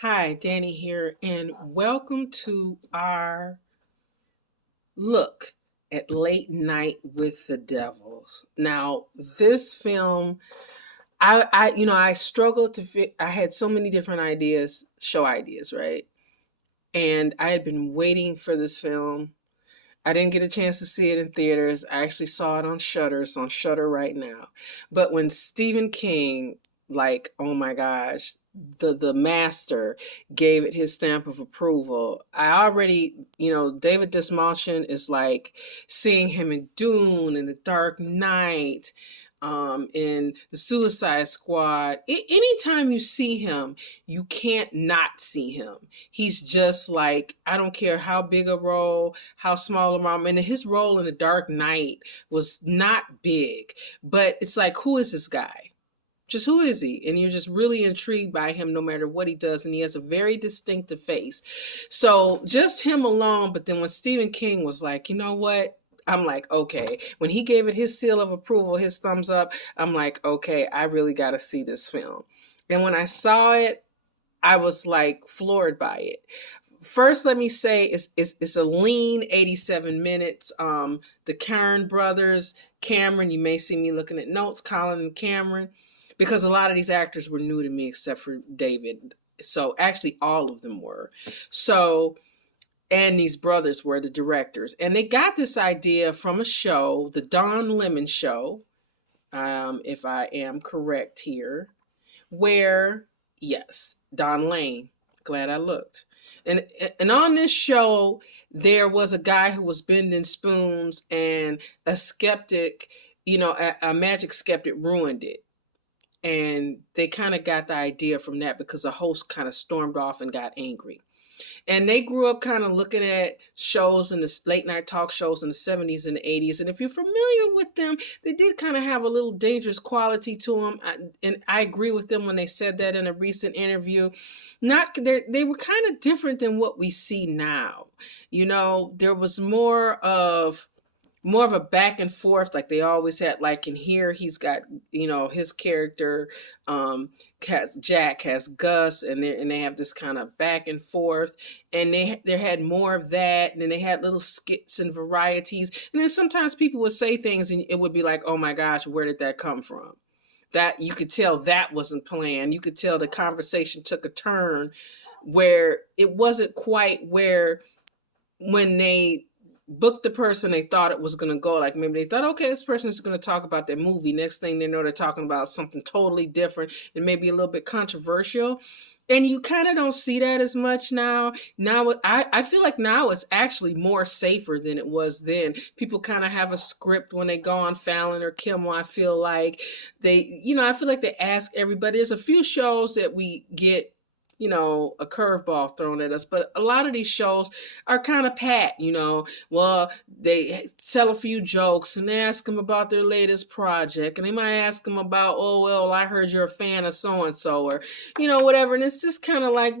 Hi, Danny here, and welcome to our look at Late Night with the Devils. Now, this film, I struggled to fit. I had so many different ideas, show ideas, right? And I had been waiting for this film. I didn't get a chance to see it in theaters. I actually saw it on Shudder. It's on Shudder right now. But when Stephen King, like, oh my gosh, the master gave it his stamp of approval. I already, David Dasmalchian is like seeing him in Dune and The Dark Knight, in the Suicide Squad. Anytime you see him, you can't not see him. He's just like, I don't care how big a role, how small a role. And his role in The Dark Knight was not big, but it's like, who is this guy? Just who is he? And you're just really intrigued by him no matter what he does. And he has a very distinctive face. So just him alone. But then when Stephen King was like, you know what? I'm like, okay. When he gave it his seal of approval, his thumbs up, I'm like, okay, I really got to see this film. And when I saw it, I was like floored by it. First, let me say it's a lean 87 minutes. The Cameron brothers, Cameron, you may see me looking at notes, Colin and Cameron, because a lot of these actors were new to me except for David. So actually all of them were. So, and these brothers were the directors. And they got this idea from a show, the Don Lemon Show, if I am correct here, where, yes, Don Lane, glad I looked. And on this show, there was a guy who was bending spoons, and a skeptic, a magic skeptic ruined it. And they kind of got the idea from that because the host kind of stormed off and got angry. And they grew up kind of looking at shows in the late night talk shows in the 70s and the 80s. And if you're familiar with them, they did kind of have a little dangerous quality to them. And I agree with them when they said that in a recent interview. They were kind of different than what we see now. There was more of a back and forth, like they always had. Like in here, he's got, his character, Jack has Gus, and they have this kind of back and forth, and they had more of that, and then they had little skits and varieties, and then sometimes people would say things, and it would be like, oh my gosh, where did that come from? That you could tell that wasn't planned. You could tell the conversation took a turn where it wasn't quite where when they booked the person they thought it was going to go. Like maybe they thought, okay, this person is going to talk about that movie. Next thing they know, they're talking about something totally different and maybe a little bit controversial. And you kind of don't see that as much now. Now, I feel like now it's actually more safer than it was then. People kind of have a script when they go on Fallon or Kimmel. I feel like I feel like they ask everybody. There's a few shows that we get a curveball thrown at us. But a lot of these shows are kind of pat, well, they tell a few jokes and they ask them about their latest project. And they might ask them about, oh, well, I heard you're a fan of so-and-so, or, whatever. And it's just kind of like,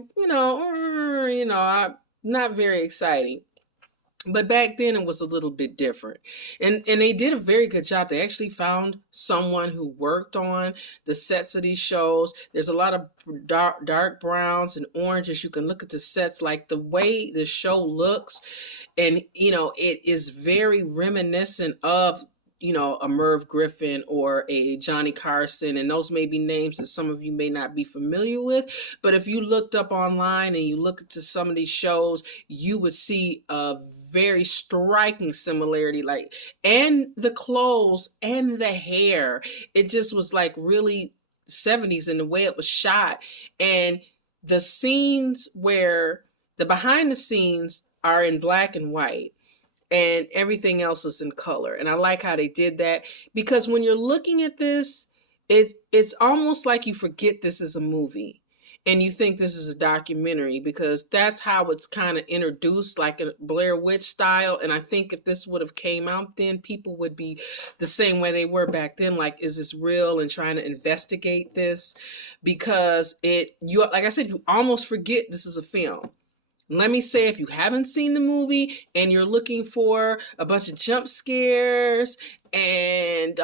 not very exciting. But back then it was a little bit different. And they did a very good job. They actually found someone who worked on the sets of these shows. There's a lot of dark browns and oranges. You can look at the sets, like the way the show looks. And, it is very reminiscent of a Merv Griffin or a Johnny Carson, and those may be names that some of you may not be familiar with. But if you looked up online and you look into some of these shows, you would see a very striking similarity, and the clothes and the hair. It just was like really 70s in the way it was shot. And the scenes where the behind the scenes are in black and white, and everything else is in color. And I like how they did that, because when you're looking at this, it's almost like you forget this is a movie and you think this is a documentary, because that's how it's kind of introduced, like a Blair Witch style. And I think if this would have came out then, people would be the same way they were back then, like, is this real, and trying to investigate this, because like I said, you almost forget this is a film. Let me say, if you haven't seen the movie and you're looking for a bunch of jump scares and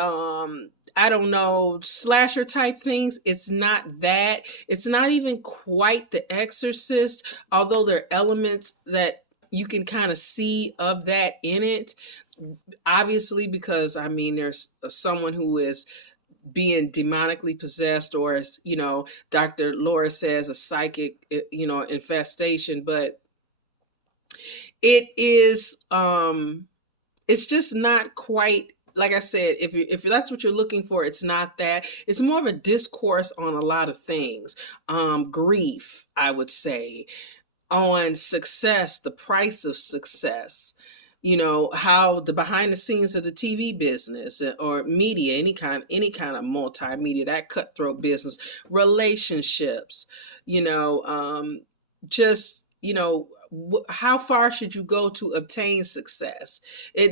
I don't know, slasher type things. It's not that. It's not even quite The Exorcist, although there are elements that you can kind of see of that in it. Obviously, because I mean, there's someone who is being demonically possessed, or as Dr. Laura says, a psychic, infestation. But it is, it's just not quite. Like I said, if that's what you're looking for, it's not that. It's more of a discourse on a lot of things. Grief, I would say, on success, the price of success, how the behind the scenes of the TV business or media, any kind of multimedia, that cutthroat business, relationships, just, how far should you go to obtain success?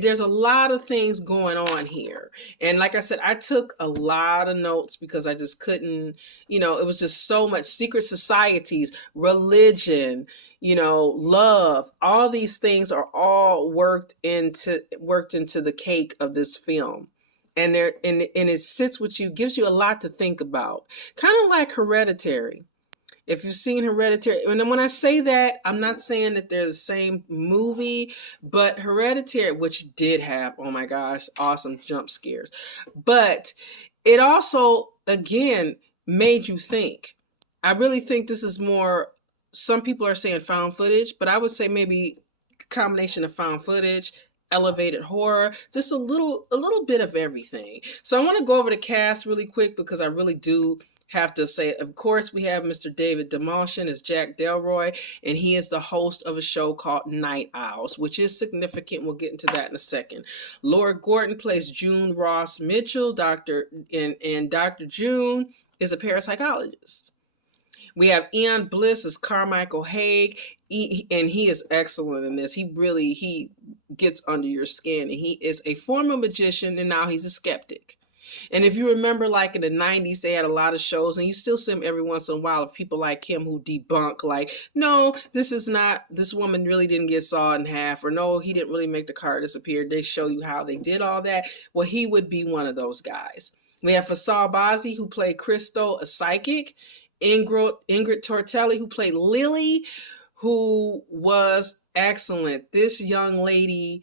There's a lot of things going on here. And like I said, I took a lot of notes because I just couldn't, it was just so much. Secret societies, religion, love, all these things are all worked into the cake of this film. And it sits with you, gives you a lot to think about. Kind of like Hereditary. If you've seen Hereditary, and when I say that, I'm not saying that they're the same movie, but Hereditary, which did have, oh my gosh, awesome jump scares, but it also, again, made you think. I really think this is more, some people are saying found footage, but I would say maybe a combination of found footage, elevated horror, just a little bit of everything. So I want to go over the cast really quick because I really do have to say, of course, we have Mr. David Dasmalchian as Jack Delroy, and he is the host of a show called Night Owls, which is significant. We'll get into that in a second. Laura Gordon plays June Ross Mitchell. Dr. June is a parapsychologist. We have Ian Bliss as Carmichael Haig, and he is excellent in this. He gets under your skin, and he is a former magician, and now he's a skeptic. And if you remember, like in the 90s, they had a lot of shows, and you still see them every once in a while of people like him who debunk, like, no, this woman really didn't get sawed in half, or no, he didn't really make the car disappear. They show you how they did all that. Well, he would be one of those guys. We have Faisal Bazi, who played Crystal, a psychic. Ingrid Tortelli, who played Lily, who was excellent. This young lady,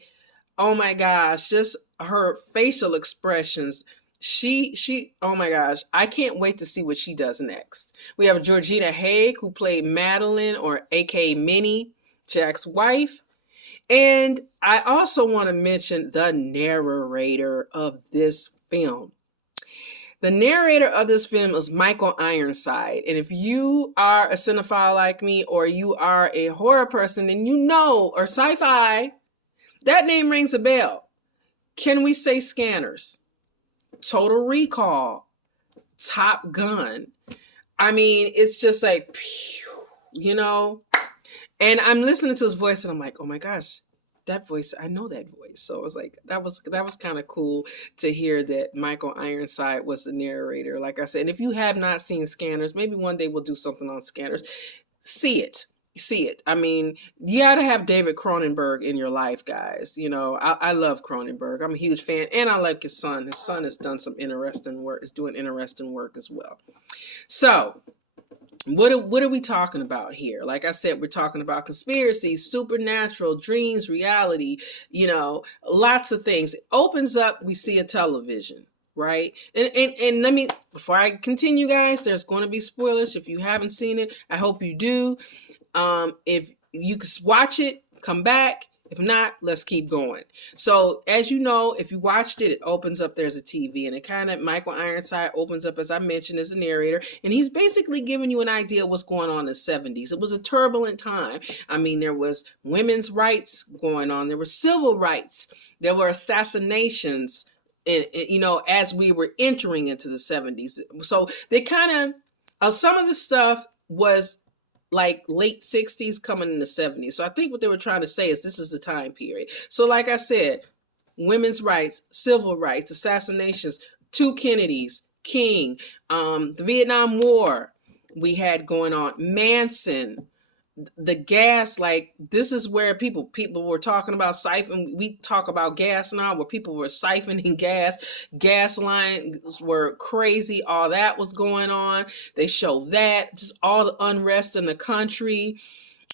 oh my gosh, just her facial expressions. She, oh my gosh, I can't wait to see what she does next. We have Georgina Haig, who played Madeline, or aka Minnie, Jack's wife. And I also want to mention the narrator of this film. The narrator of this film is Michael Ironside. And if you are a cinephile like me, or you are a horror person, and or sci-fi, that name rings a bell. Can we say Scanners? Total Recall, Top Gun. I mean, it's just like, and I'm listening to his voice and I'm like, oh my gosh, that voice, I know that voice. So it was like, that was kind of cool to hear that Michael Ironside was the narrator. Like I said, and if you have not seen Scanners, maybe one day we'll do something on Scanners. See it. I mean, you got to have David Cronenberg in your life, guys. I love Cronenberg. I'm a huge fan, and I like his son. His son has done some interesting work, is doing interesting work as well. So, what are we talking about here? Like I said, we're talking about conspiracies, supernatural, dreams, reality, lots of things. It opens up, we see a television. Right? And let me, before I continue, guys, there's going to be spoilers. If you haven't seen it, I hope you do. If you can watch it, come back. If not, let's keep going. So as you know, if you watched it, it opens up, there's a TV, and it kind of, Michael Ironside opens up, as I mentioned, as a narrator, and he's basically giving you an idea of what's going on in the 70s. It was a turbulent time. I mean, there was women's rights going on. There were civil rights. There were assassinations. As we were entering into the 70s. So they kind of, some of the stuff was like late 60s coming in the 70s. So I think what they were trying to say is this is the time period. So like I said, women's rights, civil rights, assassinations, 2 Kennedys, King, the Vietnam War we had going on, Manson, the gas, like this is where people were talking about siphon. We talk about gas now, where people were siphoning gas lines were crazy, all that was going on. They show that, just all the unrest in the country.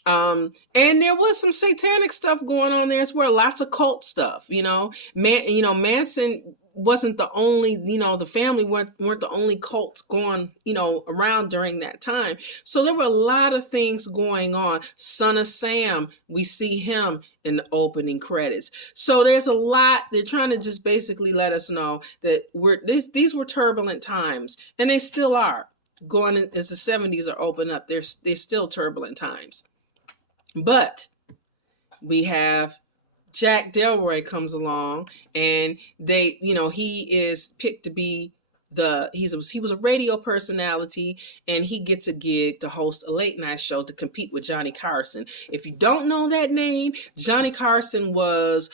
And there was some satanic stuff going on there as well, lots of cult stuff, Manson wasn't the only, the family weren't the only cults going, around during that time. So there were a lot of things going on. Son of Sam, we see him in the opening credits. So there's a lot. They're trying to just basically let us know that these were turbulent times, and they still are. Going as the 70s are open up, there's still turbulent times. But we have Jack Delroy comes along, and he is picked to be he was a radio personality, and he gets a gig to host a late night show to compete with Johnny Carson. If you don't know that name, Johnny Carson was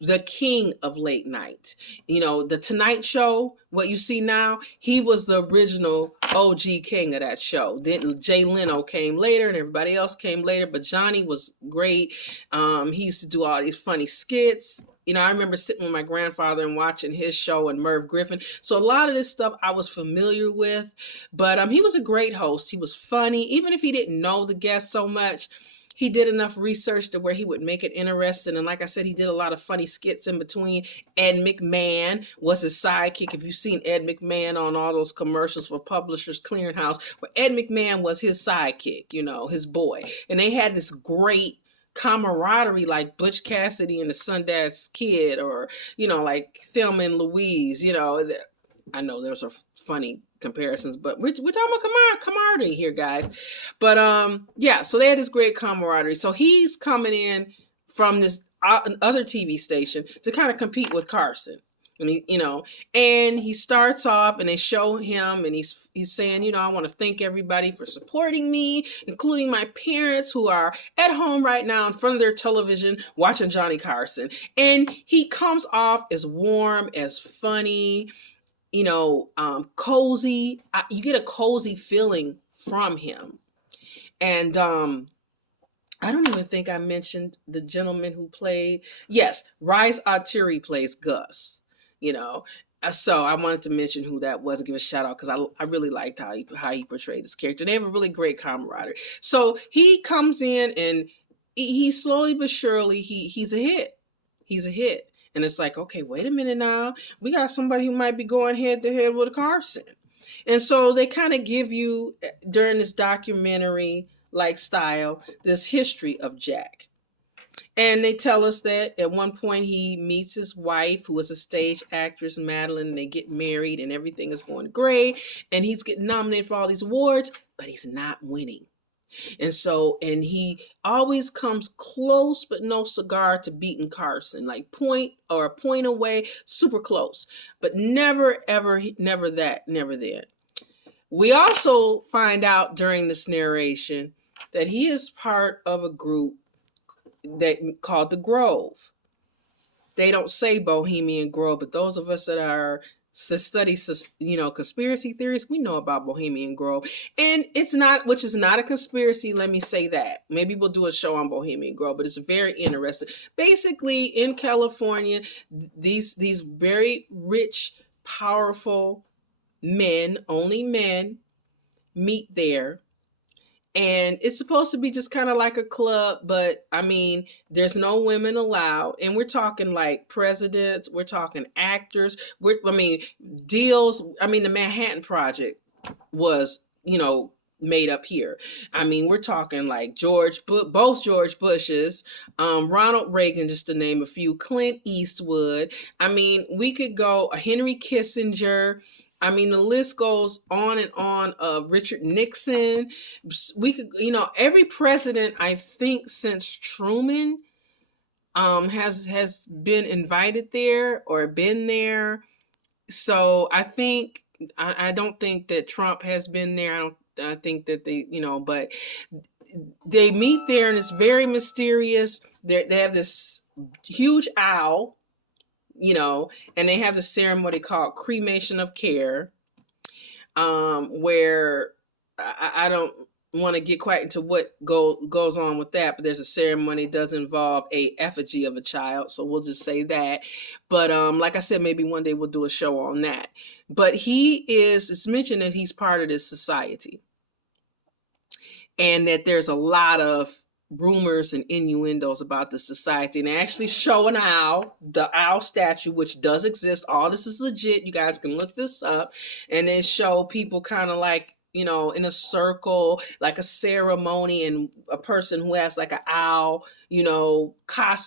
the king of late night. The Tonight Show, what you see now, he was the original OG king of that show. Then Jay Leno came later, and everybody else came later, but Johnny was great. He used to do all these funny skits. I remember sitting with my grandfather and watching his show and Merv Griffin. So a lot of this stuff I was familiar with, but he was a great host. He was funny. Even if he didn't know the guests so much, he did enough research to where he would make it interesting. And like I said, he did a lot of funny skits in between. Ed McMahon was his sidekick. If you've seen Ed McMahon on all those commercials for Publishers Clearinghouse, where Ed McMahon was his sidekick, his boy. And they had this great camaraderie, like Butch Cassidy and the Sundance Kid, or like Thelma and Louise. I know there's a funny comparisons, but we're talking about camaraderie here, guys. But so they had this great camaraderie. So he's coming in from this other TV station to kind of compete with Carson. And he starts off, and they show him, and he's saying, I want to thank everybody for supporting me, including my parents who are at home right now in front of their television watching Johnny Carson. And he comes off as warm, as funny, cozy. You get a cozy feeling from him. And I don't even think I mentioned the gentleman who played. Yes, Rise Arturi plays Gus. So I wanted to mention who that was and give a shout out, because I really liked how he portrayed this character. They have a really great camaraderie. So he comes in, and he slowly but surely he's a hit. He's a hit. And it's like, okay, wait a minute now. We got somebody who might be going head to head with Carson. And so they kind of give you, during this documentary like style, this history of Jack. And they tell us that at one point he meets his wife, who is a stage actress, Madeline, and they get married, and everything is going great. And he's getting nominated for all these awards, but he's not winning. And he always comes close, but no cigar to beating Carson, like a point away, super close, but never, ever, never then. We also find out during this narration that he is part of a group called the Grove. They don't say Bohemian Grove, but those of us that are study, conspiracy theories, we know about Bohemian Grove. And which is not a conspiracy, let me say that. Maybe we'll do a show on Bohemian Grove, but it's very interesting. Basically, in California, these very rich, powerful men, only men, meet there. And it's supposed to be just kind of like a club, but there's no women allowed. And we're talking like presidents, we're talking actors, deals. The Manhattan Project was, made up here. We're talking like both George Bushes, Ronald Reagan, just to name a few, Clint Eastwood. We could go Henry Kissinger. The list goes on and on. Richard Nixon. We could, every president, I think, since Truman, has been invited there or been there. So I think, I don't think that Trump has been there. I think that they, but they meet there, and it's very mysterious. They have this huge owl, and they have the ceremony called cremation of care, where I don't, want to get quite into what goes on with that, but there's a ceremony. It does involve a effigy of a child, so we'll just say that. But like I said, maybe one day we'll do a show on that. But it's mentioned that he's part of this society, and that there's a lot of rumors and innuendos about the society. And they actually show an owl, the owl statue, which does exist. All this is legit. You guys can look this up. And then show people kind of like, you know, in a circle, like a ceremony, and a person who has like an owl, you know,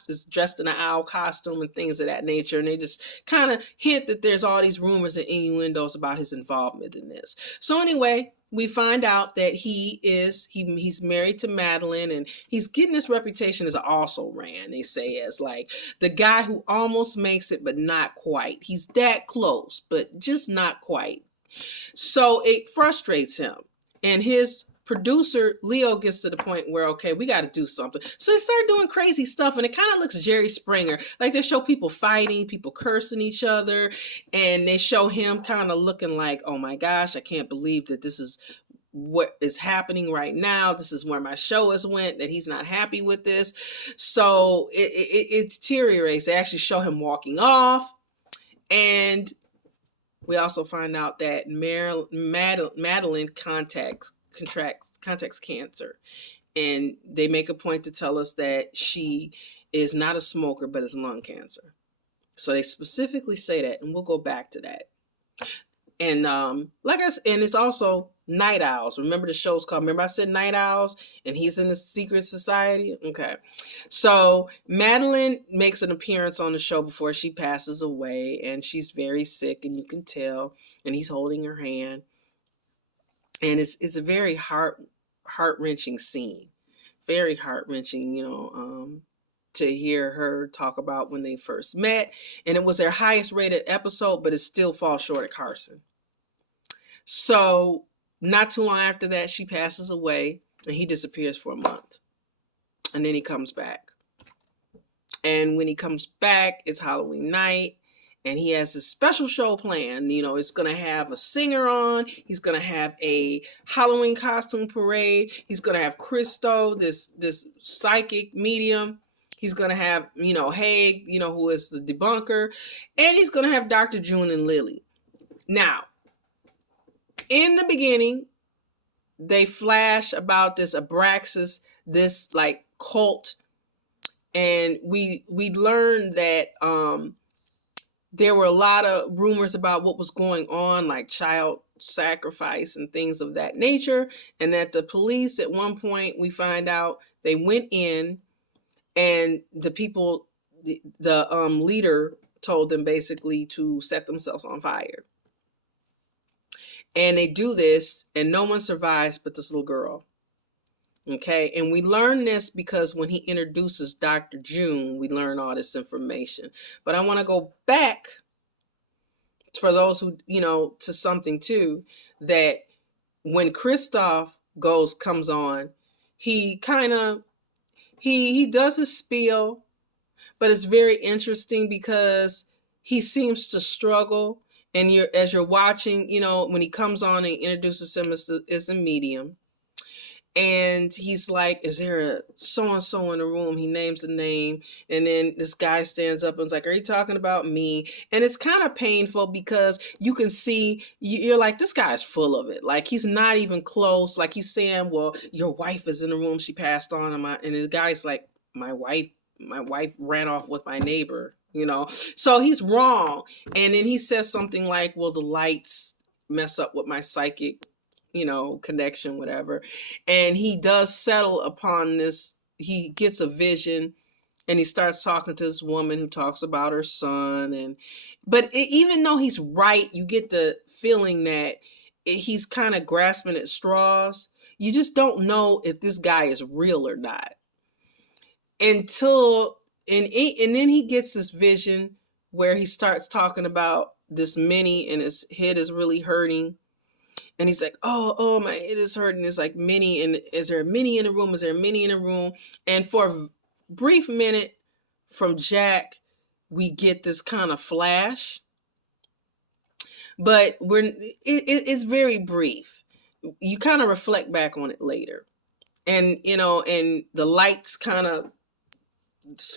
is dressed in an owl costume and things of that nature. And they just kind of hint that there's all these rumors and innuendos about his involvement in this. So anyway, we find out that he's married to Madeline, and he's getting this reputation as an also-ran, they say, as like the guy who almost makes it, but not quite. He's that close, but just not quite. So it frustrates him. And his producer, Leo, gets to the point where, okay, we got to do something. So they start doing crazy stuff, and it kind of looks Jerry Springer. Like they show people fighting, people cursing each other, and they show him kind of looking like, oh my gosh, I can't believe that this is what is happening right now. This is where my show has went, that he's not happy with this. So it deteriorates. They actually show him walking off, and we also find out that Madeline contracts cancer, and they make a point to tell us that she is not a smoker, but is lung cancer. So they specifically say that, and we'll go back to that. And and it's also Night Owls. Remember the show's called, remember I said Night Owls, and he's in the secret society? Okay. So Madeline makes an appearance on the show before she passes away, and she's very sick, and you can tell, and he's holding her hand. And it's a very heart-wrenching scene. Very heart-wrenching, you know, to hear her talk about when they first met. And it was their highest rated episode, but it still falls short of Carson. So not too long after that, she passes away, and he disappears for a month. And then he comes back. And when he comes back, it's Halloween night, and he has a special show planned. You know, it's going to have a singer on. He's going to have a Halloween costume parade. He's going to have Christo, this psychic medium. He's going to have, you know, Haig, you know, who is the debunker. And he's going to have Dr. June and Lily. Now, in the beginning, they flash about this Abraxas, this like cult. And we learned that there were a lot of rumors about what was going on, like child sacrifice and things of that nature. And that the police, at one point, we find out they went in, and the people, the leader told them basically to set themselves on fire. And they do this, and no one survives but this little girl. Okay, and we learn this because when he introduces Dr. June, we learn all this information. But I want to go back, for those who, you know, to something too, that when Christoph comes on, he kind of, he does his spiel, but it's very interesting because he seems to struggle. And as you're watching, you know, when he comes on and introduces him as a medium, and he's like, is there a so-and-so in the room? He names the name. And then this guy stands up and is like, are you talking about me? And it's kind of painful because you can see, you're like, this guy's full of it. Like, he's not even close. Like, he's saying, well, your wife is in the room. She passed on. And the guy's like, my wife ran off with my neighbor, you know? So he's wrong. And then he says something like, well, the lights mess up with my psychic, you know, connection, whatever. And he does settle upon this. He gets a vision, and he starts talking to this woman who talks about her son. But even though he's right, you get the feeling that he's kind of grasping at straws. You just don't know if this guy is real or not. And then he gets this vision where he starts talking about this Minnie, and his head is really hurting. And he's like, oh, my head is hurting. It's like Minnie, and is there a Minnie in the room? Is there a Minnie in the room? And for a brief minute from Jack, we get this kind of flash. But it's very brief. you kind of reflect back on it later. And, you know, and the lights kind of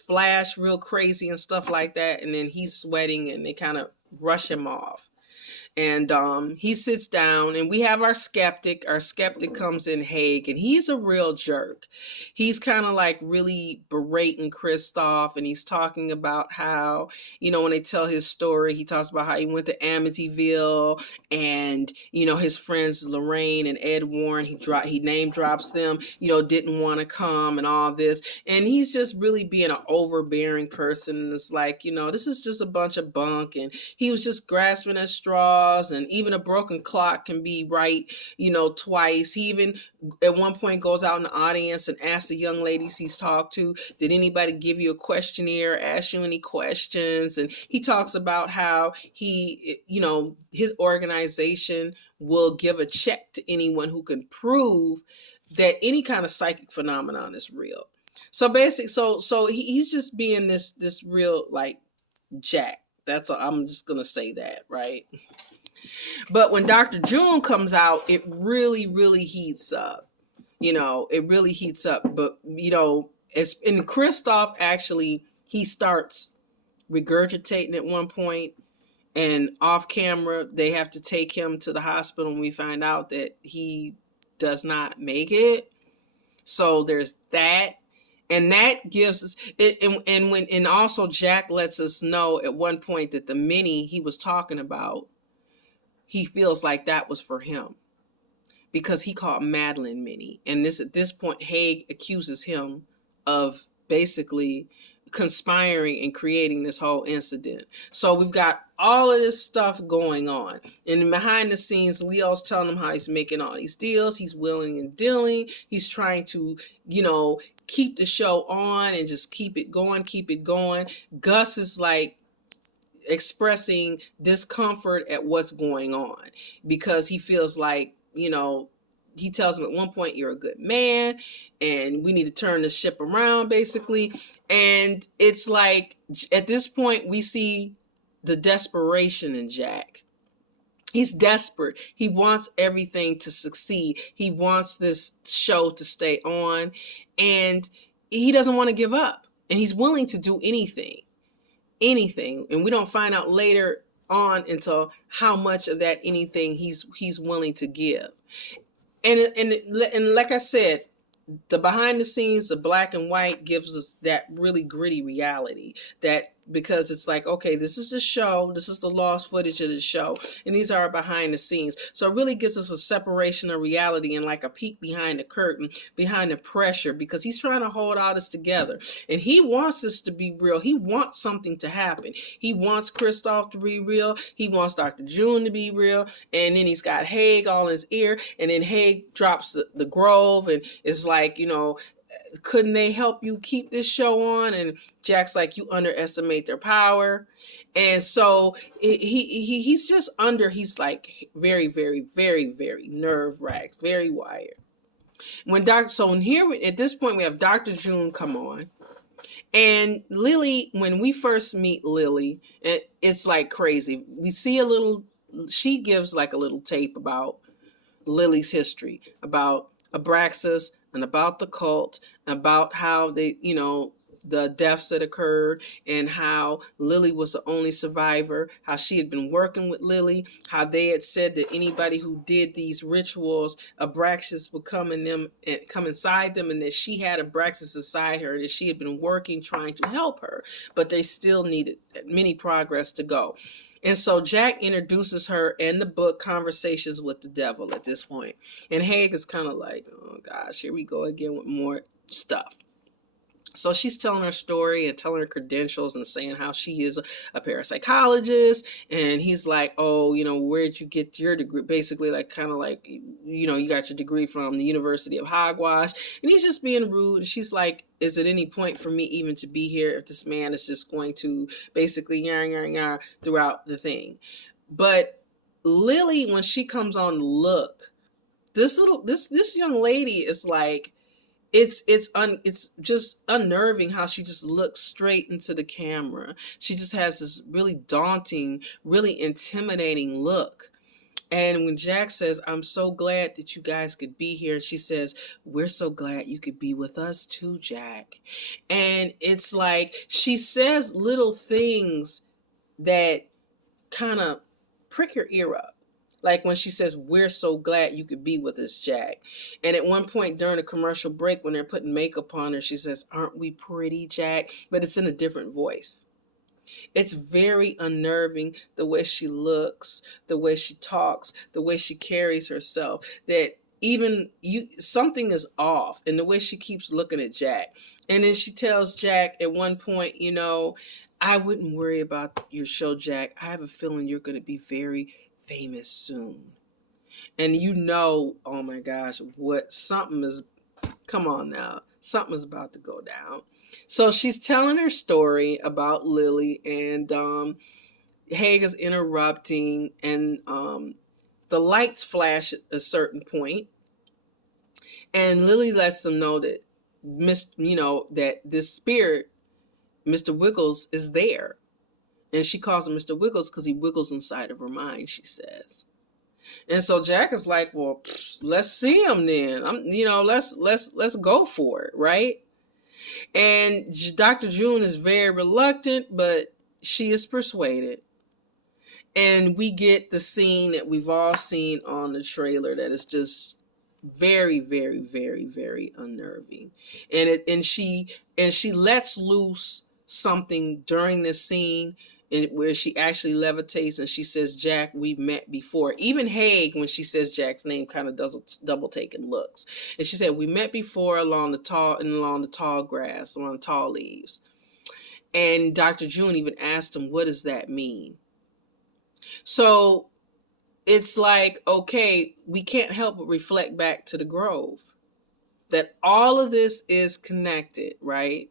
flash real crazy and stuff like that. And then he's sweating and they kind of rush him off. And he sits down, and we have our skeptic. Our skeptic comes in, Haig, and he's a real jerk. He's kind of like really berating Kristoff, and he's talking about how, you know, when they tell his story, he talks about how he went to Amityville, and, you know, his friends Lorraine and Ed Warren, he name drops them, you know, didn't want to come and all this. And he's just really being an overbearing person. And it's like, you know, this is just a bunch of bunk, and he was just grasping at straws. And even a broken clock can be right, you know, twice. He even at one point goes out in the audience and asks the young ladies he's talked to, did anybody give you a questionnaire, ask you any questions? And he talks about how he, you know, his organization will give a check to anyone who can prove that any kind of psychic phenomenon is real. So basically, so he's just being this real like jack. That's all, I'm just gonna say that, right? But when Dr. June comes out, it really, really heats up. You know, it really heats up. But, you know, it's in Kristoff, actually, he starts regurgitating at one point, and off camera, they have to take him to the hospital, and we find out that he does not make it. So there's that. And that gives us, and also Jack lets us know at one point that the mini he was talking about, he feels like that was for him because he called Madeline Minnie. And at this point, Haig accuses him of basically conspiring and creating this whole incident. So we've got all of this stuff going on. And behind the scenes, Leo's telling him how he's making all these deals. He's willing and dealing. He's trying to, you know, keep the show on and just keep it going, keep it going. Gus is like expressing discomfort at what's going on because he feels like, you know, he tells him at one point, you're a good man and we need to turn this ship around, basically. And it's like, at this point, we see the desperation in Jack. He's desperate. He wants everything to succeed. He wants this show to stay on, and he doesn't want to give up, and he's willing to do anything. And we don't find out later on until how much of that anything he's willing to give. And like I said, the behind the scenes, the black and white gives us that really gritty reality, that because it's like, okay, this is the show, this is the lost footage of the show, and these are behind the scenes. So it really gives us a separation of reality and like a peek behind the curtain, behind the pressure, because he's trying to hold all this together. And he wants this to be real. He wants something to happen. He wants Kristoff to be real. He wants Dr. June to be real. And then he's got Haig all in his ear. And then Haig drops the Grove and is like, you know, couldn't they help you keep this show on? And Jack's like, you underestimate their power. And so he's just he's like very, very, very, very nerve-wracked, very wired. At this point, we have Dr. June come on. And Lily, when we first meet Lily, it's like crazy. We see she gives like a little tape about Lily's history, about Abraxas, and about the cult, about how they, you know, the deaths that occurred, and how Lily was the only survivor, how she had been working with Lily, how they had said that anybody who did these rituals, Abraxas would come inside them, and that she had Abraxas inside her, that she had been working, trying to help her, but they still needed many progress to go. And so Jack introduces her in the book Conversations with the Devil at this point. And Haig is kind of like, oh gosh, here we go again with more stuff. So she's telling her story and telling her credentials and saying how she is a parapsychologist. And he's like, oh, you know, where'd you get your degree? Basically, like, kind of like, you know, you got your degree from the University of Hogwash. And he's just being rude. And she's like, is it any point for me even to be here if this man is just going to basically yar throughout the thing? But Lily, when she comes on to look, this young lady is like, it's just unnerving how she just looks straight into the camera. She just has this really daunting, really intimidating look. And when Jack says, I'm so glad that you guys could be here, and she says, we're so glad you could be with us too, Jack. And it's like she says little things that kind of prick your ear up. Like when she says, we're so glad you could be with us, Jack. And at one point during a commercial break, when they're putting makeup on her, she says, aren't we pretty, Jack? But it's in a different voice. It's very unnerving, the way she looks, the way she talks, the way she carries herself, that even something is off in the way she keeps looking at Jack. And then she tells Jack at one point, I wouldn't worry about your show, Jack. I have a feeling you're going to be very famous soon. And oh my gosh, come on now, something is about to go down. So she's telling her story about Lily, and Haig is interrupting, and the lights flash at a certain point, and Lily lets them know that that this spirit, Mr. Wiggles, is there. And she calls him Mr. Wiggles because he wiggles inside of her mind, she says. And so Jack is like, well, let's see him then. Let's go for it, right? And Dr. June is very reluctant, but she is persuaded. And we get the scene that we've all seen on the trailer that is just very, very, very, very unnerving. And she lets loose something during this scene where she actually levitates, and she says, Jack, we've met before. Even Haig, when she says Jack's name, kind of does a double take and looks. And she said, we met before along the tall grass, along tall leaves. And Dr. June even asked him, what does that mean? So it's like, okay, we can't help but reflect back to the Grove, that all of this is connected, right?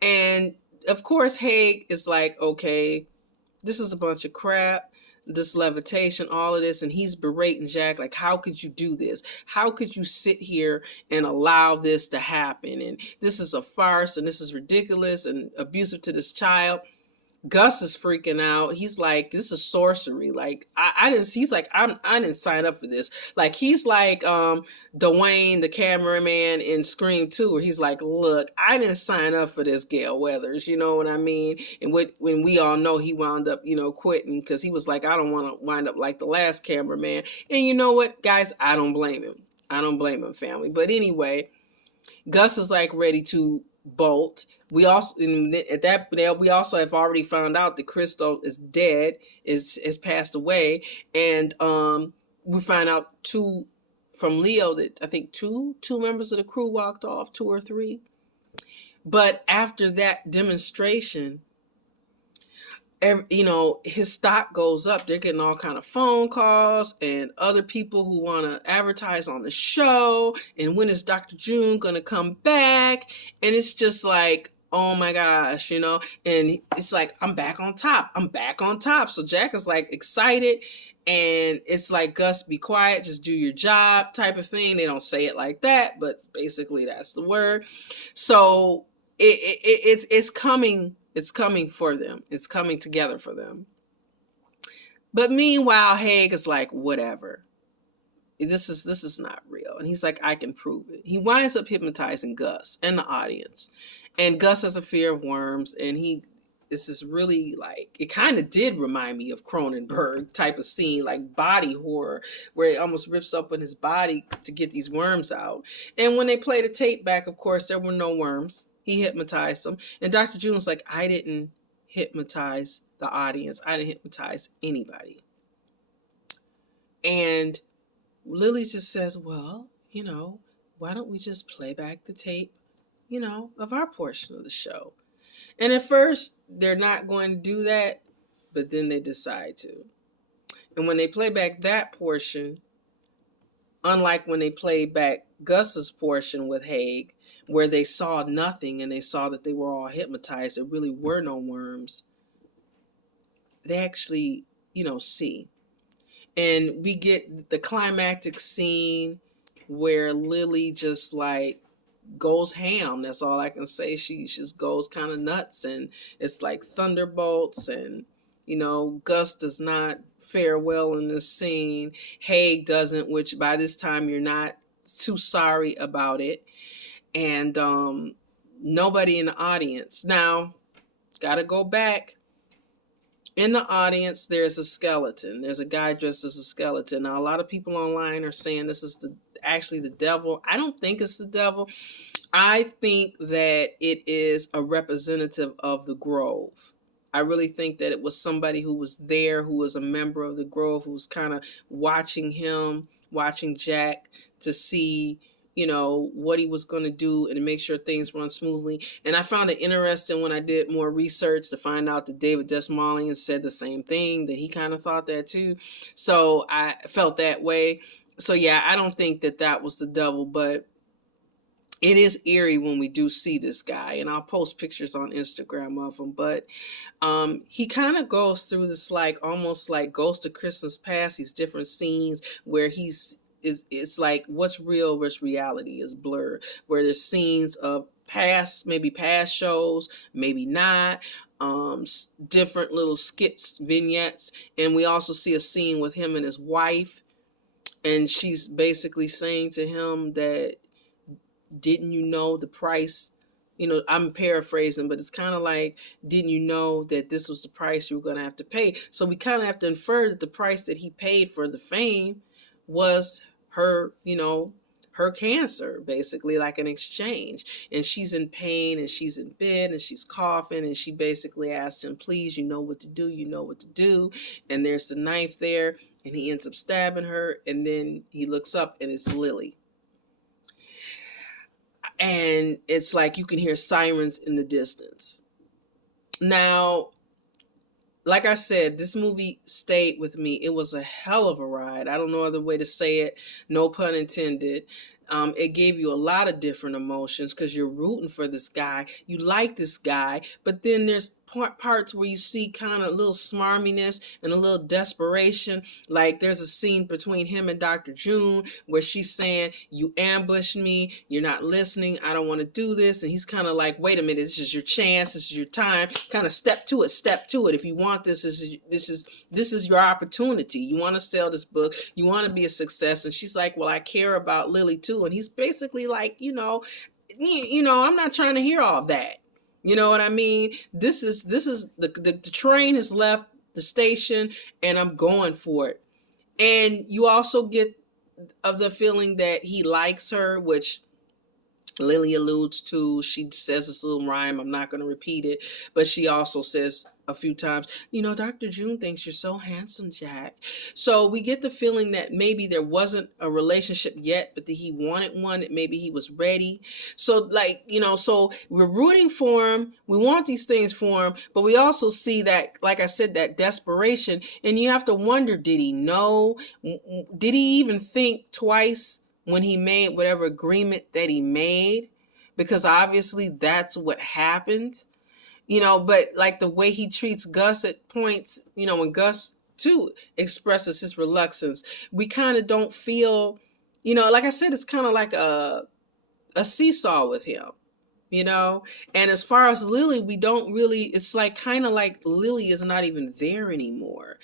And of course, Haig is like, okay, this is a bunch of crap, this levitation, all of this. And he's berating Jack, like, how could you do this? How could you sit here and allow this to happen? And this is a farce, and this is ridiculous and abusive to this child. Gus is freaking out. He's like, this is sorcery. Like, I didn't sign up for this. Like, he's like Dwayne, the cameraman in Scream 2, where he's like, look, I didn't sign up for this, Gail Weathers. You know what I mean? And when we all know he wound up, quitting because he was like, I don't want to wind up like the last cameraman. And you know what, guys? I don't blame him. I don't blame him, family. But anyway, Gus is like ready to bolt. We also have already found out that Crystal is dead, has passed away, and we find out from Leo that I think two members of the crew walked off, 2 or 3. But after that demonstration, his stock goes up. They're getting all kind of phone calls and other people who want to advertise on the show. And when is Dr. June going to come back? And it's just like, oh my gosh, and it's like, I'm back on top. I'm back on top. So Jack is like excited. And it's like, Gus, be quiet, just do your job type of thing. They don't say it like that, but basically that's the word. So it's coming. It's coming for them. It's coming together for them. But meanwhile, Haig is like, whatever. This is not real. And he's like, I can prove it. He winds up hypnotizing Gus and the audience. And Gus has a fear of worms. And this is really like, it kind of did remind me of Cronenberg type of scene, like body horror, where it almost rips open his body to get these worms out. And when they play the tape back, of course, there were no worms. He hypnotized them. And Dr. June's like, I didn't hypnotize the audience. I didn't hypnotize anybody. And Lily just says, well, why don't we just play back the tape, of our portion of the show? And at first, they're not going to do that, but then they decide to. And when they play back that portion, unlike when they played back Gus's portion with Haig, where they saw nothing and they saw that they were all hypnotized, there really were no worms, they actually, see. And we get the climactic scene where Lily just like goes ham. That's all I can say. She just goes kind of nuts, and it's like thunderbolts and You know, Gus does not fare well in this scene. Haig doesn't, which by this time you're not too sorry about it. And nobody in the audience. Now, gotta go back. In the audience, there's a skeleton. There's a guy dressed as a skeleton. Now, a lot of people online are saying this is actually the devil. I don't think it's the devil. I think that it is a representative of the Grove. I really think that it was somebody who was there, who was a member of the Grove, who was kind of watching him, watching Jack to see, you know, what he was going to do and to make sure things run smoothly. And I found it interesting when I did more research to find out that David Dasmalchian said the same thing, that he kind of thought that too. So I felt that way. So yeah, I don't think that that was the devil, but it is eerie when we do see this guy, and I'll post pictures on Instagram of him. But he kind of goes through this like almost like Ghost of Christmas Past, these different scenes where it's like what's real, what's reality is blurred, where there's scenes of past, maybe past shows, maybe not, different little skits, vignettes, and we also see a scene with him and his wife, and she's basically saying to him that, didn't you know the price? You know, I'm paraphrasing, but it's kind of like, didn't you know that this was the price you were going to have to pay? So we kind of have to infer that the price that he paid for the fame was her, you know, her cancer, basically, like an exchange. And she's in pain and she's in bed and she's coughing, and she basically asked him, please, you know what to do, you know what to do. And there's the knife there, and he ends up stabbing her, and then he looks up and it's Lily. And it's like you can hear sirens in the distance. Now, like I said, this movie stayed with me. It was a hell of a ride. I don't know other way to say it. No pun intended. It gave you a lot of different emotions because you're rooting for this guy. You like this guy, but then there's parts where you see kind of a little smarminess and a little desperation. Like there's a scene between him and Dr. June where she's saying, you ambushed me, you're not listening, I don't want to do this. And he's kind of like, wait a minute, this is your chance, this is your time. Kind of step to it, step to it. If you want this is your opportunity. You want to sell this book, you want to be a success. And she's like, well, I care about Lily too. And he's basically like, you know, I'm not trying to hear all that. You know what I mean? This is the train has left the station and I'm going for it. And you also get of the feeling that he likes her, which Lily alludes to. She says this little rhyme. I'm not going to repeat it, but she also says a few times, you know, Dr. June thinks you're so handsome, Jack. So we get the feeling that maybe there wasn't a relationship yet, but that he wanted one, that maybe he was ready. So like, you know, so we're rooting for him. We want these things for him, but we also see that, like I said, that desperation. And you have to wonder, did he know? Did he even think twice when he made whatever agreement that he made? Because obviously that's what happened. You know, but like the way he treats Gus at points, you know, when Gus too expresses his reluctance, we kind of don't feel, you know, like I said, it's kind of like a seesaw with him, you know. And as far as Lily, we don't really, it's like kind of like Lily is not even there anymore.